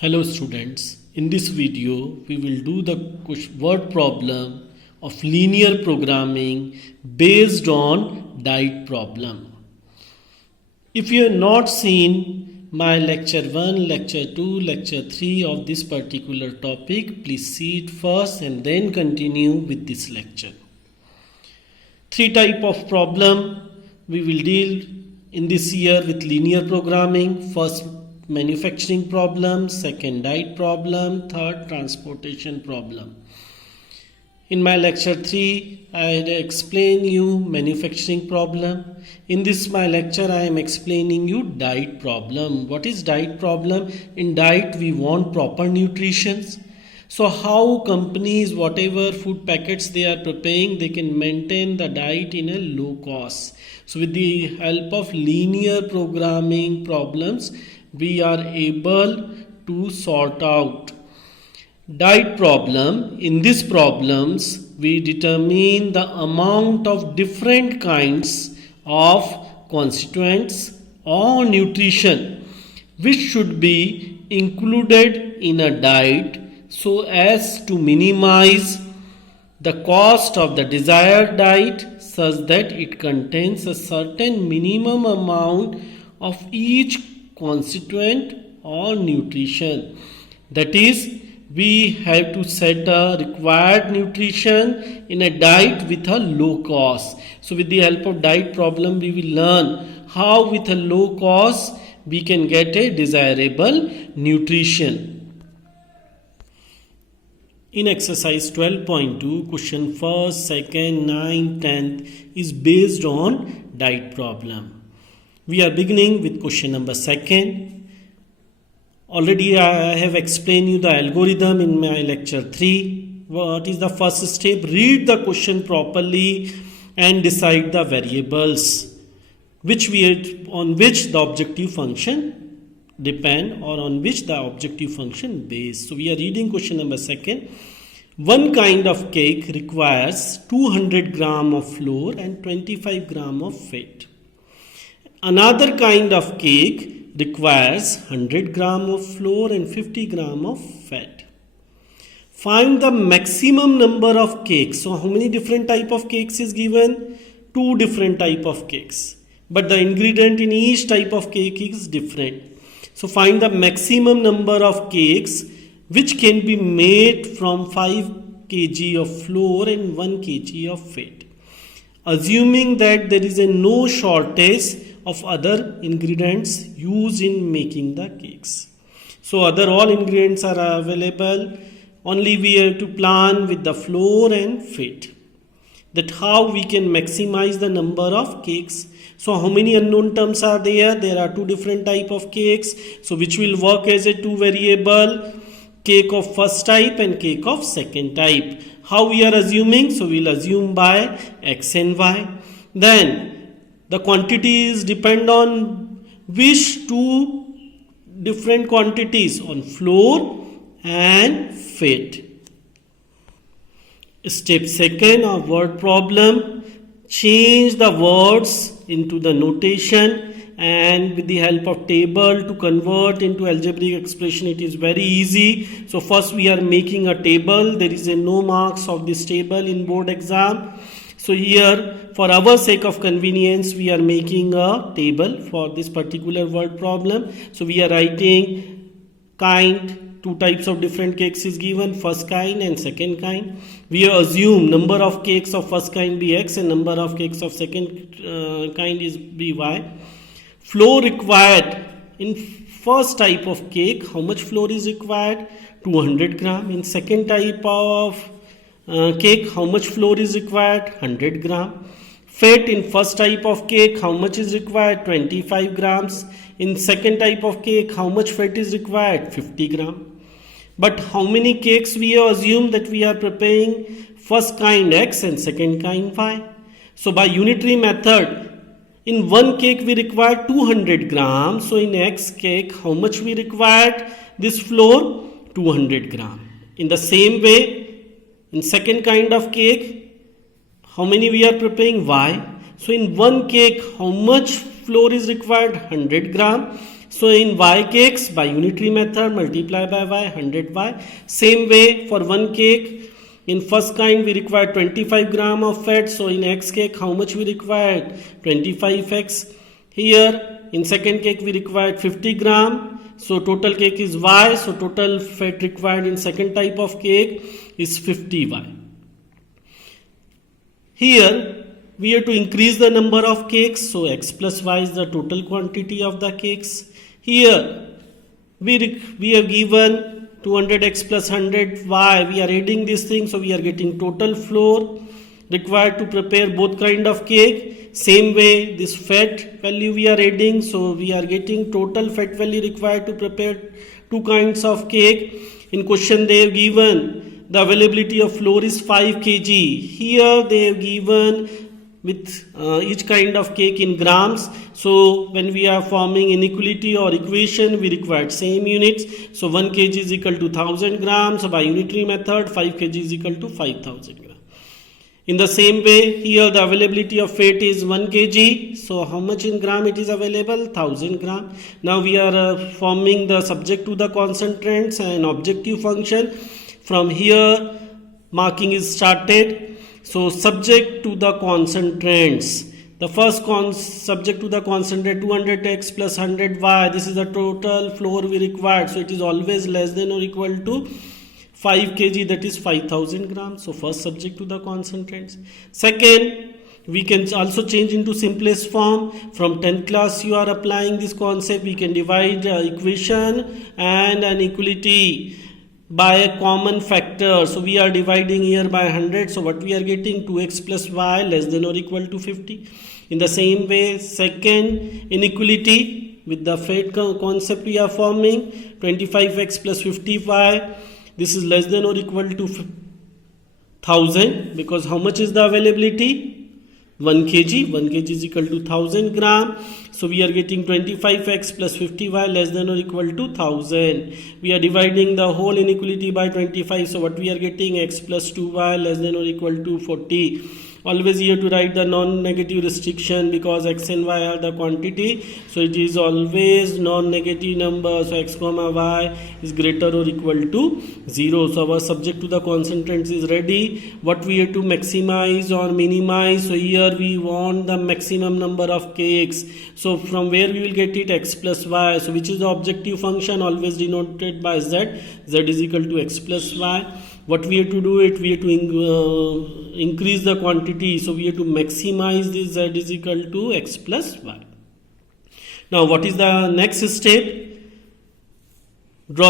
Hello students, in this video we will do the word problem of linear programming based on diet problem. If you have not seen my lecture 1, lecture 2, lecture 3 of this particular topic, please see it first and then continue with this lecture. Three type of problem we will deal in this year with linear programming. First, manufacturing problem, second diet problem, third transportation problem. In my lecture 3 I had explained you manufacturing problem. In this my lecture I am explaining you diet problem. What is diet problem? In diet we want proper nutrition. So how companies, whatever food packets they are preparing, they can maintain the diet in a low cost. So with the help of linear programming problems, we are able to sort out diet problem. In these problems, we determine the amount of different kinds of constituents or nutrition which should be included in a diet so as to minimize the cost of the desired diet such that it contains a certain minimum amount of each constituent or nutrition. That is, we have to set a required nutrition in a diet with a low cost. So with the help of diet problem we will learn how with a low cost we can get a desirable nutrition. In exercise 12.2, question 1st, 2nd, 9th, 10th is based on diet problem. We are beginning with question number 2nd. Already I have explained you the algorithm in my lecture 3. What is the first step? Read the question properly and decide the variables on which the objective function depend or on which the objective function based. So we are reading question number 2nd. One kind of cake requires 200 gram of flour and 25 gram of fat. Another kind of cake requires 100 gram of flour and 50 gram of fat. Find the maximum number of cakes. So how many different type of cakes is given? 2 different type of cakes. But the ingredient in each type of cake is different. So find the maximum number of cakes which can be made from 5 kg of flour and 1 kg of fat. Assuming that there is no shortage of other ingredients used in making the cakes. So all ingredients are available. Only we have to plan with the flour and fat. That how we can maximize the number of cakes. So how many unknown terms are there? There are 2 different type of cakes. So which will work as a 2 variable. Cake of first type and cake of second type. How we are assuming? So we'll assume by x and y. Then the quantities depend on which 2 different quantities, on flour and fat. Step 2nd of word problem. Change the words into the notation and with the help of table to convert into algebraic expression. It is very easy. So first we are making a table. There is no marks of this table in board exam. So here for our sake of convenience we are making a table for this particular word problem. So we are writing kind, 2 types of different cakes is given, first kind and second kind. We assume number of cakes of first kind be x and number of cakes of second kind is by. Flour required in first type of cake, how much flour is required? 200 gram. In second type of cake, how much flour is required? 100 gram. Fat in first type of cake, how much is required? 25 grams. In second type of cake, how much fat is required? 50 gram. But how many cakes we assume that we are preparing? First kind x and second kind y. So by unitary method, in one cake we require 200 grams. So in x cake, how much we required? This flour, 200 gram. In the same way, in second kind of cake, how many we are preparing? Y. So in one cake, how much flour is required? 100 gram. So in y cakes, by unitary method, multiply by y, 100y. Same way for one cake, in first kind we require 25 gram of fat. So in x cake, how much we required? 25x. Here in second cake we required 50 gram. So total cake is y. So total fat required in second type of cake is 50y. Here we have to increase the number of cakes. So x plus y is the total quantity of the cakes. Here we have given 200x plus 100y. We are adding this thing. So we are getting total flour required to prepare both kind of cake. Same way this fat value we are adding. So we are getting total fat value required to prepare two kinds of cake. In question they have given the availability of flour is 5 kg. Here they have given with each kind of cake in grams. So when we are forming inequality or equation, we require same units. So 1 kg is equal to 1000 grams. So by unitary method, 5 kg is equal to 5000 grams. In the same way, here the availability of fat is 1 kg. So how much in gram it is available? 1000 gram. Now we are forming the subject to the concentrants and objective function. From here, marking is started. So subject to the concentrants. The first subject to the concentrant 200x plus 100y. This is the total flour we required. So it is always less than or equal to 5 kg, that is 5000 grams. So first subject to the concentrants. Second, we can also change into simplest form. From 10th class you are applying this concept. We can divide equation and an equality by a common factor. So we are dividing here by 100. So what we are getting? 2x plus y less than or equal to 50. In the same way, second inequality with the fat concept we are forming. 25x plus 50y. This is less than or equal to 1000, because how much is the availability? 1 kg. 1 kg is equal to 1000 gram. So we are getting 25x plus 50y less than or equal to 1000. We are dividing the whole inequality by 25. So what we are getting? X plus 2y less than or equal to 40. Always you have to write the non-negative restriction, because x and y are the quantity. So it is always non-negative number. So x comma y is greater or equal to 0. So our subject to the concentrants is ready. What we have to maximize or minimize? So here we want the maximum number of cakes. So from where we will get it? X plus y. So which is the objective function? Always denoted by z. Z is equal to x plus y. What we have to do it? We have to increase the quantity. So we have to maximize this z is equal to x plus y. Now what is the next step? Draw